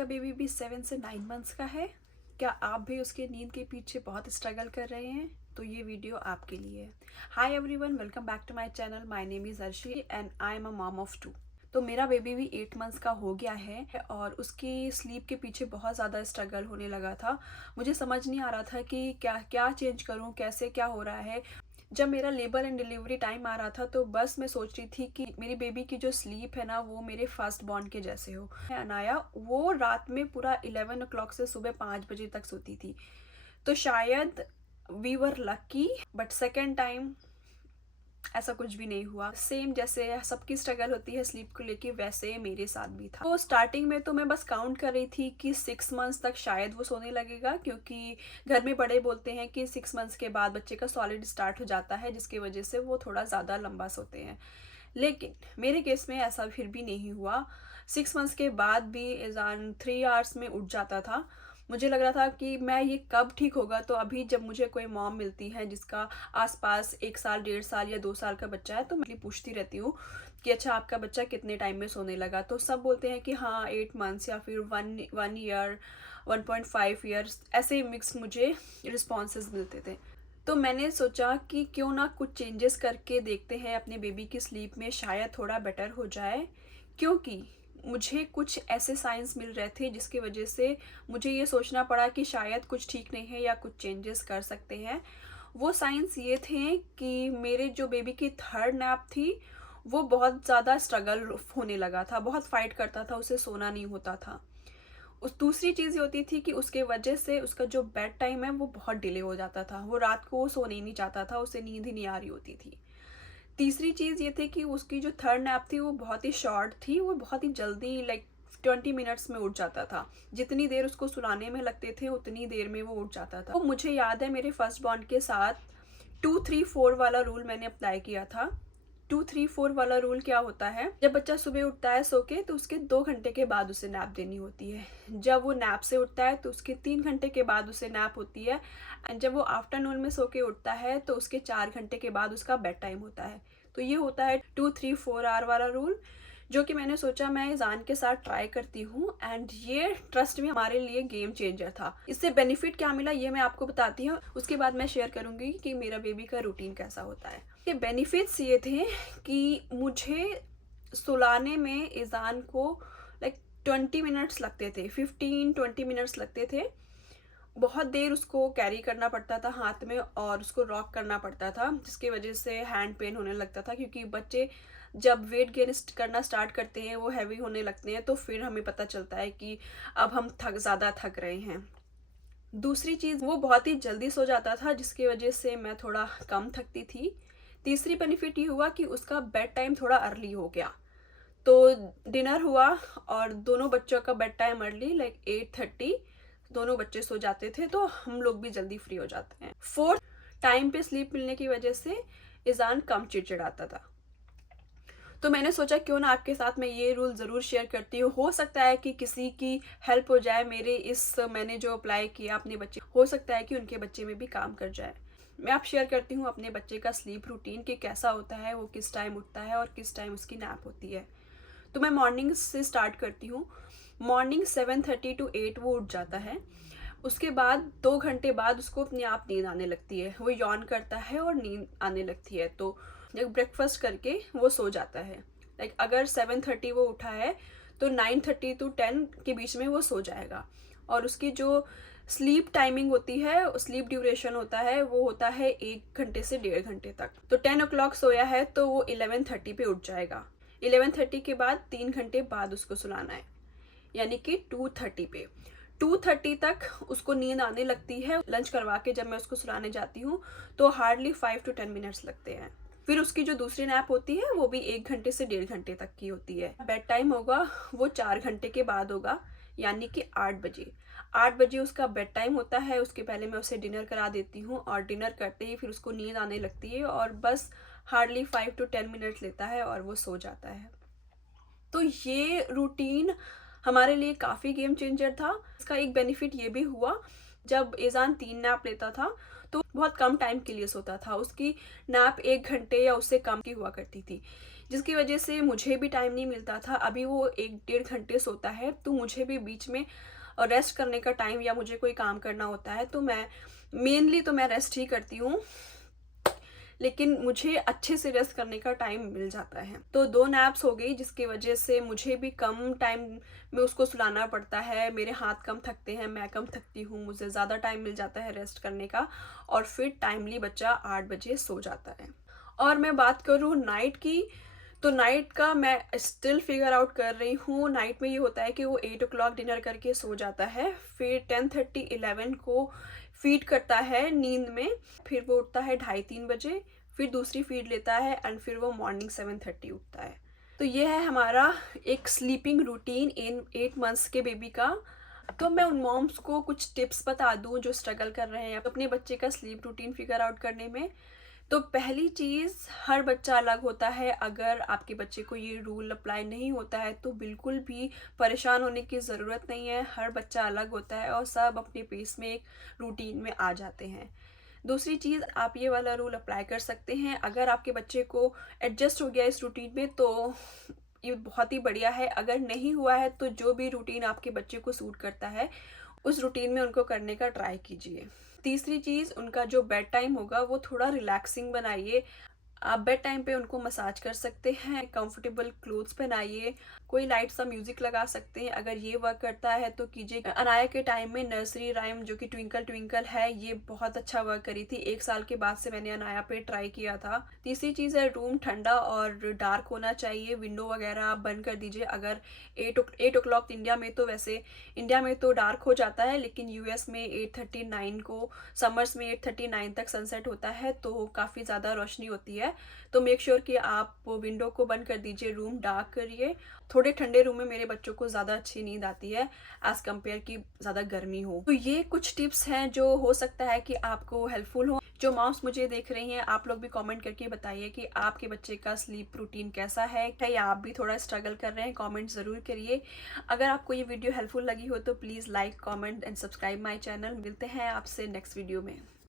आपका बेबी भी 7 से 9 मंथ्स का है? क्या आप भी उसके नींद के पीछे बहुत स्ट्रगल कर रहे हैं? तो ये वीडियो आपके लिए है। Hi everyone, welcome back to my channel. My name is Arshi and I am a mom of 2। तो मेरा बेबी भी 8 मंथ्स का हो गया है और उसकी स्लीप के पीछे बहुत ज़्यादा स्ट्रगल होने लगा था। मुझे समझ नहीं आ रहा था कि क्या क्या चेंज करूँ, कैसे क्या हो रहा है। जब मेरा लेबर एंड डिलीवरी टाइम आ रहा था तो बस मैं सोच रही थी कि मेरी बेबी की जो स्लीप है ना वो मेरे फर्स्ट बॉर्न के जैसे हो। अनाया वो रात में पूरा 11 o'clock से सुबह 5 बजे तक सोती थी। तो शायद we were lucky, but second time ऐसा कुछ भी नहीं हुआ। सेम जैसे सबकी स्ट्रगल होती है स्लीप को लेके, वैसे मेरे साथ भी था। तो स्टार्टिंग में तो मैं बस काउंट कर रही थी कि 6 मंथ्स तक शायद वो सोने लगेगा, क्योंकि घर में बड़े बोलते हैं कि 6 मंथ्स के बाद बच्चे का सॉलिड स्टार्ट हो जाता है, जिसकी वजह से वो थोड़ा ज़्यादा लंबा सोते हैं। लेकिन मेरे केस में ऐसा फिर भी नहीं हुआ। 6 मंथ्स के बाद भी एजान 3 आवर्स में उठ जाता था। मुझे लग रहा था कि मैं ये कब ठीक होगा। तो अभी जब मुझे कोई मॉम मिलती है जिसका आसपास 1 साल 1.5 साल या 2 साल का बच्चा है, तो मैं पूछती रहती हूँ कि अच्छा आपका बच्चा कितने टाइम में सोने लगा। तो सब बोलते हैं कि हाँ 8 मंथ्स या फिर वन ईयर 1.5 ईयर्स, ऐसे मिक्स मुझे रिस्पॉन्सेज मिलते थे। तो मैंने सोचा कि क्यों ना कुछ चेंजेस करके देखते हैं अपने बेबी की स्लीप में, शायद थोड़ा बेटर हो जाए। क्योंकि मुझे कुछ ऐसे साइंस मिल रहे थे जिसकी वजह से मुझे ये सोचना पड़ा कि शायद कुछ ठीक नहीं है या कुछ चेंजेस कर सकते हैं। वो साइंस ये थे कि मेरे जो बेबी की थर्ड नैप थी वो बहुत ज़्यादा स्ट्रगल होने लगा था, बहुत फाइट करता था, उसे सोना नहीं होता था। उस दूसरी चीज़ ये होती थी कि उसके वजह से उसका जो बेड टाइम है वो बहुत डिले हो जाता था। वो रात को सोने ही नहीं चाहता था, उसे नींद ही नहीं आ रही होती थी। तीसरी चीज़ ये थी कि उसकी जो थर्ड नैप थी वो बहुत ही शॉर्ट थी। वो बहुत ही जल्दी, लाइक 20 मिनट्स में उठ जाता था। जितनी देर उसको सुलाने में लगते थे उतनी देर में वो उठ जाता था। तो मुझे याद है मेरे फर्स्ट बॉर्न के साथ 2-3-4 वाला रूल मैंने अप्लाई किया था। 2-3-4 वाला रूल क्या होता है, जब बच्चा सुबह उठता है सो के तो उसके 2 घंटे के बाद उसे नैप देनी होती है। जब वो नैप से उठता है तो उसके 3 घंटे के बाद उसे नैप होती है। एंड जब वो आफ्टरनून में सो के उठता है तो उसके 4 घंटे के बाद उसका बेड टाइम होता है। तो ये होता है 2-3-4 आवर वाला रूल, जो कि मैंने सोचा मैं जान के साथ ट्राई करती हूँ। एंड ये ट्रस्ट में हमारे लिए गेम चेंजर था। इससे बेनिफिट क्या मिला ये मैं आपको बताती हूँ, उसके बाद मैं शेयर करूंगी कि मेरा बेबी का रूटीन कैसा होता है। ये बेनिफिट्स ये थे कि मुझे सुलाने में ईजान को लाइक 20 मिनट्स लगते थे, 15-20 मिनट्स लगते थे। बहुत देर उसको कैरी करना पड़ता था हाथ में और उसको रॉक करना पड़ता था, जिसकी वजह से हैंड पेन होने लगता था। क्योंकि बच्चे जब वेट गेन करना स्टार्ट करते हैं, वो हैवी होने लगते हैं, तो फिर हमें पता चलता है कि अब हम ज़्यादा थक रहे हैं। दूसरी चीज़, वो बहुत ही जल्दी सो जाता था, जिसकी वजह से मैं थोड़ा कम थकती थी। तीसरी बेनिफिट ये हुआ कि उसका बेड टाइम थोड़ा अर्ली हो गया। तो डिनर हुआ और दोनों बच्चों का बेड टाइम अर्ली, लाइक 8:30 दोनों बच्चे सो जाते थे, तो हम लोग भी जल्दी फ्री हो जाते हैं। फोर्थ, टाइम पे स्लीप मिलने की वजह से ईजान कम चिड़चिड़ाता था। तो मैंने सोचा क्यों ना आपके साथ मैं ये रूल ज़रूर शेयर करती हूँ। हो सकता है कि किसी की हेल्प हो जाए मेरे इस, मैंने जो अप्लाई किया अपने बच्चे, हो सकता है कि उनके बच्चे में भी काम कर जाए। मैं आप शेयर करती हूँ अपने बच्चे का स्लीप रूटीन कि कैसा होता है, वो किस टाइम उठता है और किस टाइम उसकी नैप होती है। तो मैं मॉर्निंग से स्टार्ट करती हूँ। मॉर्निंग 7:30 to 8 वो उठ जाता है। उसके बाद 2 घंटे बाद उसको अपने आप नींद आने लगती है, वो यॉन करता है और नींद आने लगती है। तो जब ब्रेकफास्ट करके वो सो जाता है, लाइक अगर 7:30 वो उठा है तो 9:30 to 10 के बीच में वो सो जाएगा। और उसकी जो स्लीप टाइमिंग होती है, स्लीप ड्यूरेशन होता है, वो होता है 1 घंटे से 1.5 घंटे तक। तो 10 o'clock सोया है तो वो 11:30 पे उठ जाएगा। 11:30 के बाद 3 घंटे बाद उसको सुलाना है, यानी कि 2:30 पे। 2:30 तक उसको नींद आने लगती है। लंच करवा के जब मैं उसको सुलाने जाती हूँ तो हार्डली 5 to 10 मिनट्स लगते हैं। फिर उसकी जो दूसरी नैप होती है वो भी 1 घंटे से 1.5 घंटे तक की होती है। बेड टाइम होगा वो 4 घंटे के बाद होगा, यानी कि 8 बजे। 8 बजे उसका बेड टाइम होता है। उसके पहले मैं उसे डिनर करा देती हूँ और डिनर करते ही फिर उसको नींद आने लगती है और बस हार्डली 5 to 10 मिनट्स लेता है और वो सो जाता है। तो ये रूटीन हमारे लिए काफ़ी गेम चेंजर था। इसका एक बेनिफिट ये भी हुआ, जब एजान 3 नैप लेता था तो बहुत कम टाइम के लिए सोता था। उसकी नैप 1 घंटे या उससे कम की हुआ करती थी। जिसकी वजह से मुझे भी टाइम नहीं मिलता था। अभी वो 1-1.5 घंटे सोता है, तो मुझे भी बीच में रेस्ट करने का टाइम या मुझे कोई काम करना होता है तो मैं रेस्ट ही करती हूँ, लेकिन मुझे अच्छे से रेस्ट करने का टाइम मिल जाता है। तो 2 नैप्स हो गई, जिसकी वजह से मुझे भी कम टाइम में उसको सुलाना पड़ता है। मेरे हाथ कम थकते हैं, मैं कम थकती हूँ, मुझे ज़्यादा टाइम मिल जाता है रेस्ट करने का, और फिर टाइमली बच्चा 8 बजे सो जाता है। और मैं बात करूँ नाइट की, तो नाइट का मैं स्टिल फिगर आउट कर रही हूँ। नाइट में ये होता है कि वो 8 o'clock डिनर करके सो जाता है, फिर 10:30-11 को फीड करता है नींद में, फिर वो उठता है 2:30-3 बजे, फिर दूसरी फीड लेता है एंड फिर वो मॉर्निंग 7:30 उठता है। तो ये है हमारा एक स्लीपिंग रूटीन इन 8 मंथ्स के बेबी का। तो मैं उन मॉम्स को कुछ टिप्स बता दूं जो स्ट्रगल कर रहे हैं अपने बच्चे का स्लीप रूटीन फिगर आउट करने में। तो पहली चीज़, हर बच्चा अलग होता है। अगर आपके बच्चे को ये रूल अप्लाई नहीं होता है तो बिल्कुल भी परेशान होने की ज़रूरत नहीं है। हर बच्चा अलग होता है और सब अपने पेस में एक रूटीन में आ जाते हैं। दूसरी चीज़, आप ये वाला रूल अप्लाई कर सकते हैं। अगर आपके बच्चे को एडजस्ट हो गया इस रूटीन में तो ये बहुत ही बढ़िया है। अगर नहीं हुआ है तो जो भी रूटीन आपके बच्चे को सूट करता है उस रूटीन में उनको करने का ट्राई कीजिए। तीसरी चीज़, उनका जो बेड टाइम होगा वो थोड़ा रिलैक्सिंग बनाइए। आप बेड टाइम पे उनको मसाज कर सकते हैं, कंफर्टेबल क्लोथ्स पहनाइए, कोई लाइट सा म्यूजिक लगा सकते हैं। अगर ये वर्क करता है तो कीजिए। अनाया के टाइम में नर्सरी राइम जो कि ट्विंकल ट्विंकल है, ये बहुत अच्छा वर्क करी थी। 1 साल के बाद से मैंने अनाया पे ट्राई किया था। तीसरी चीज़ है, रूम ठंडा और डार्क होना चाहिए। विंडो वगैरह आप बंद कर दीजिए। अगर 8 o'clock इंडिया में, तो वैसे इंडिया में तो डार्क हो जाता है, लेकिन यूएस में 8:39 को, समर्स में 8:39 तक सनसेट होता है, तो काफ़ी ज़्यादा रोशनी होती है। तो मेक श्योर कि आप विंडो को बंद कर दीजिए, रूम डार्क करिए। थोड़े ठंडे रूम में मेरे बच्चों को ज़्यादा अच्छी नींद आती है एज़ कम्पेयर कि ज़्यादा गर्मी हो। तो ये कुछ टिप्स हैं जो हो सकता है कि आपको हेल्पफुल हो। जो मॉम्स मुझे देख रही हैं, आप लोग भी कमेंट करके बताइए कि आपके बच्चे का स्लीप रूटीन कैसा है, या आप भी थोड़ा स्ट्रगल कर रहे हैं। कमेंट ज़रूर करिए। अगर आपको ये वीडियो हेल्पफुल लगी हो तो please like, comment and subscribe my channel. मिलते हैं आपसे नेक्स्ट वीडियो में।